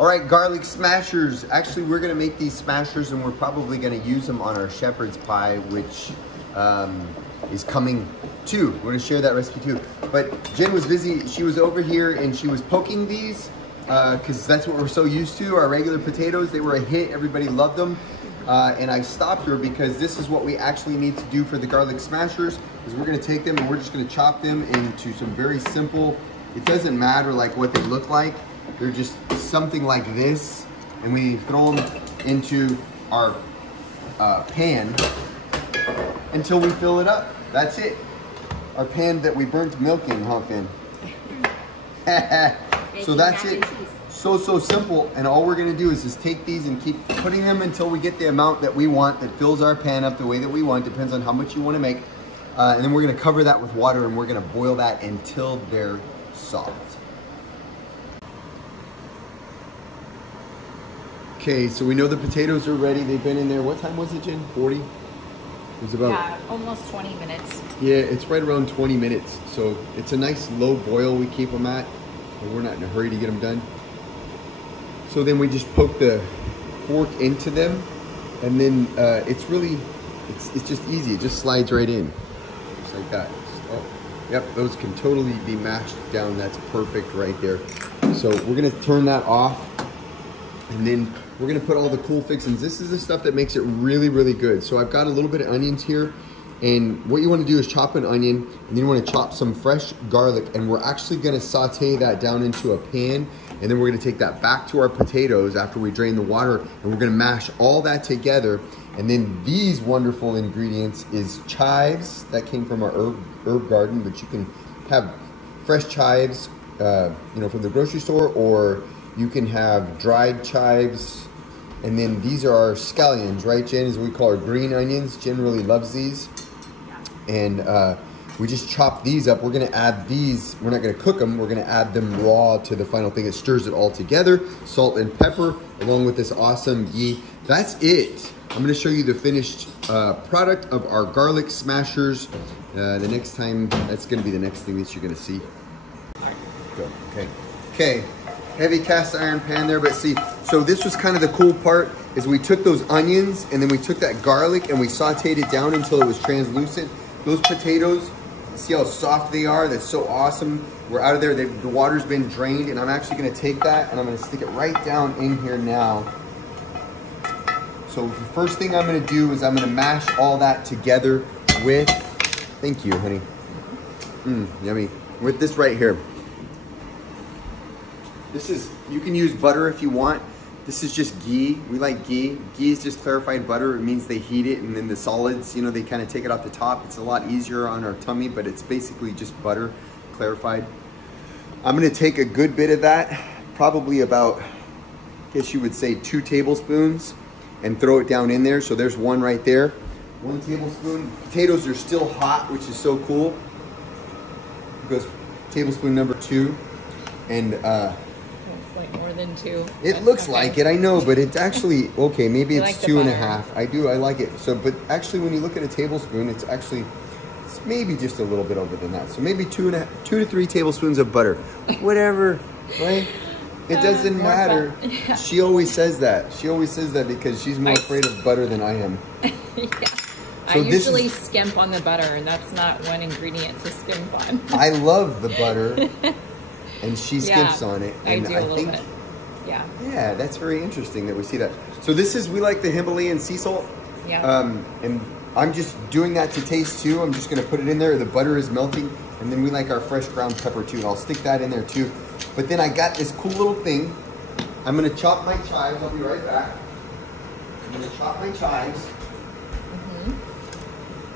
All right, garlic smashers. Actually, we're gonna make these smashers and we're probably gonna use them on our shepherd's pie, which is coming too. We're gonna share that recipe too. But Jen was busy, she was over here and she was poking these because that's what we're so used to. Our regular potatoes, they were a hit, everybody loved them. And I stopped her because this is what we actually need to do for the garlic smashers, is we're gonna take them and we're just gonna chop them into some very simple, it doesn't matter like what they look like. They're just something like this, and we throw them into our pan until we fill it up. That's it. Our pan that we burnt milk in, huh, Finn? So that's it. So simple, and all we're gonna do is just take these and keep putting them until we get the amount that we want that fills our pan up the way that we want. Depends on how much you wanna make. And then we're gonna cover that with water and we're gonna boil that until they're soft. Okay, so we know the potatoes are ready. They've been in there. What time was it, Jen? 40? It was about... Yeah, almost 20 minutes. Yeah, it's right around 20 minutes. So it's a nice low boil we keep them at. And we're not in a hurry to get them done. So then we just poke the fork into them. And then it's just easy. It just slides right in. Just like that. Oh, yep, those can totally be mashed down. That's perfect right there. So we're gonna turn that off. And then we're gonna put all the cool fixings. This is the stuff that makes it really, really good. So I've got a little bit of onions here. And what you wanna do is chop an onion, and then you wanna chop some fresh garlic, and we're actually gonna saute that down into a pan, and then we're gonna take that back to our potatoes after we drain the water, and we're gonna mash all that together. And then these wonderful ingredients is chives that came from our herb garden, but you can have fresh chives, you know, from the grocery store, or you can have dried chives. And then these are our scallions, right, Jen? As we call our green onions. Jen really loves these. And we just chop these up. We're gonna add these, we're not gonna cook them, we're gonna add them raw to the final thing. It stirs it all together, salt and pepper, along with this awesome ghee. That's it. I'm gonna show you the finished product of our garlic smashers. The next time, that's gonna be the next thing that you're gonna see. Go, okay. Okay, heavy cast iron pan there, but see, so this was kind of the cool part, is we took those onions and then we took that garlic and we sauteed it down until it was translucent. Those potatoes, see how soft they are? That's so awesome. We're out of there, the water's been drained, and I'm actually gonna take that and I'm gonna stick it right down in here now. So the first thing I'm gonna do is I'm gonna mash all that together with, thank you, honey. Yummy. With this right here. This is, you can use butter if you want. This is just ghee. We like ghee. Ghee is just clarified butter. It means they heat it, and then the solids, you know, they kind of take it off the top. It's a lot easier on our tummy, but it's basically just butter, clarified. I'm gonna take a good bit of that, probably about, I guess you would say 2 tablespoons, and throw it down in there. So there's one right there. 1 tablespoon. Potatoes are still hot, which is so cool. It goes tablespoon number 2. And like more than 2. It looks okay. Like it, I know, but it's actually, okay, maybe it's like 2.5. I like it. So, but actually when you look at a tablespoon, it's maybe just a little bit over than that. So maybe 2 to 3 tablespoons of butter. Whatever, right? It doesn't matter. Yeah. She always says that. She always says that because she's more afraid of butter than I am. Yeah. So I usually skimp on the butter, and that's not one ingredient to skimp on. I love the butter. And she skips on it. And I do a little bit. Yeah. Yeah, that's very interesting that we see that. So this is, we like the Himalayan sea salt. Yeah. And I'm just doing that to taste too. I'm just gonna put it in there. The butter is melting. And then we like our fresh ground pepper too. And I'll stick that in there too. But then I got this cool little thing. I'm gonna chop my chives. I'll be right back. I'm gonna chop my chives.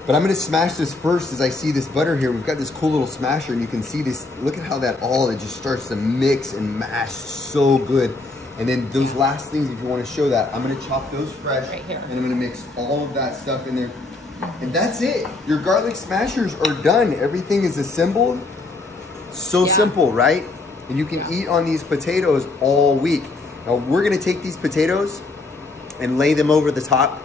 But I'm gonna smash this first as I see this butter here. We've got this cool little smasher and you can see this, look at how that it just starts to mix and mash so good. And then those last things, if you wanna show that, I'm gonna chop those fresh right here. And I'm gonna mix all of that stuff in there. And that's it. Your garlic smashers are done. Everything is assembled. So simple, right? And you can eat on these potatoes all week. Now we're gonna take these potatoes and lay them over the top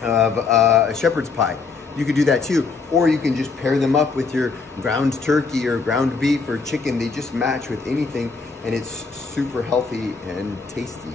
of a shepherd's pie. You could do that too. Or you can just pair them up with your ground turkey or ground beef or chicken. They just match with anything. and it's super healthy and tasty.